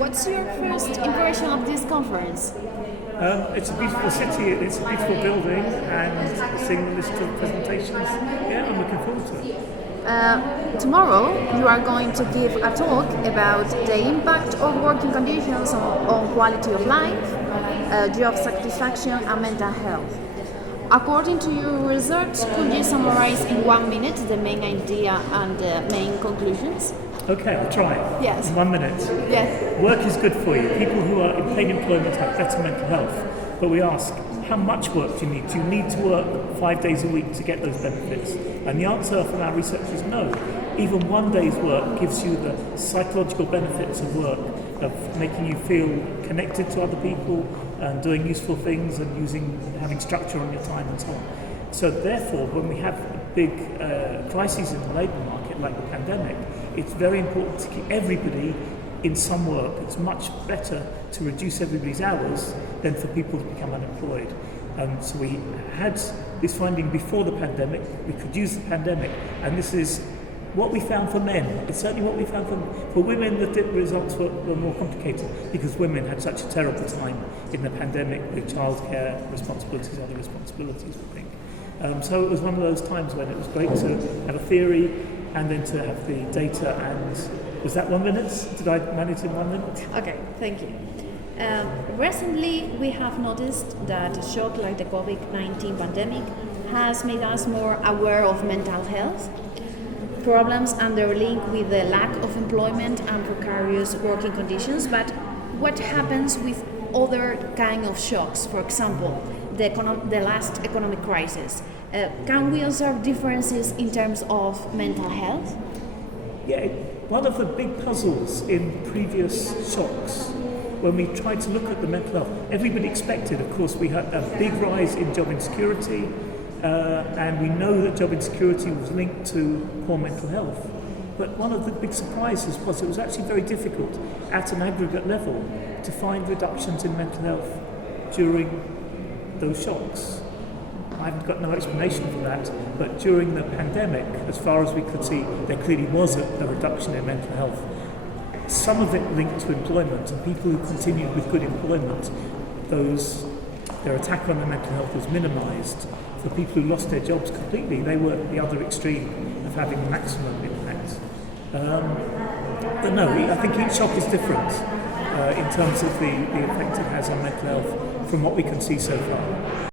What's your first impression of this conference? It's a beautiful city, it's a beautiful building, and seeing a list of presentations, yeah, I'm looking forward to it. Tomorrow you are going to give a talk about the impact of working conditions on quality of life, job satisfaction and mental health. According to your research, could you summarize in 1 minute the main idea and the main conclusions? Okay, I'll try. Yes. In 1 minute. Yes. Work is good for you. People who are in paid employment have better mental health. But we ask, how much work do you need? Do you need to work 5 days a week to get those benefits? And the answer from our research is no. Even 1 day's work gives you the psychological benefits of work, of making you feel connected to other people and doing useful things and having structure on your time and so on. So therefore, when we have big crises in the labour market like the pandemic, it's very important to keep everybody in some work. It's much better to reduce everybody's hours than for people to become unemployed. So we had this finding before the pandemic. We could use the pandemic, and this is what we found for men. It's certainly what we found for women. The results were more complicated because women had such a terrible time in the pandemic with childcare responsibilities, other responsibilities, we think. So it was one of those times when it was great to have a theory and then to have the data. And was that 1 minute? Did I manage in 1 minute? Okay, thank you. Recently, we have noticed that a shock like the COVID-19 pandemic has made us more aware of mental health problems and their link with the lack of employment and precarious working conditions. But what happens with other kind of shocks? For example, the last economic crisis. Can we observe differences in terms of mental health? Yeah, one of the big puzzles in previous shocks, when we tried to look at the mental health, everybody expected, of course, we had a big rise in job insecurity, and we know that job insecurity was linked to poor mental health. But one of the big surprises was it was actually very difficult at an aggregate level to find reductions in mental health during those shocks. I've got no explanation for that, but during the pandemic, as far as we could see, there clearly was a reduction in mental health. Some of it linked to employment, and people who continued with good employment, their attack on their mental health was minimised. For people who lost their jobs completely, they were at the other extreme of having maximum impact. But no, I think each shock is different in terms of the effect it has on mental health from what we can see so far.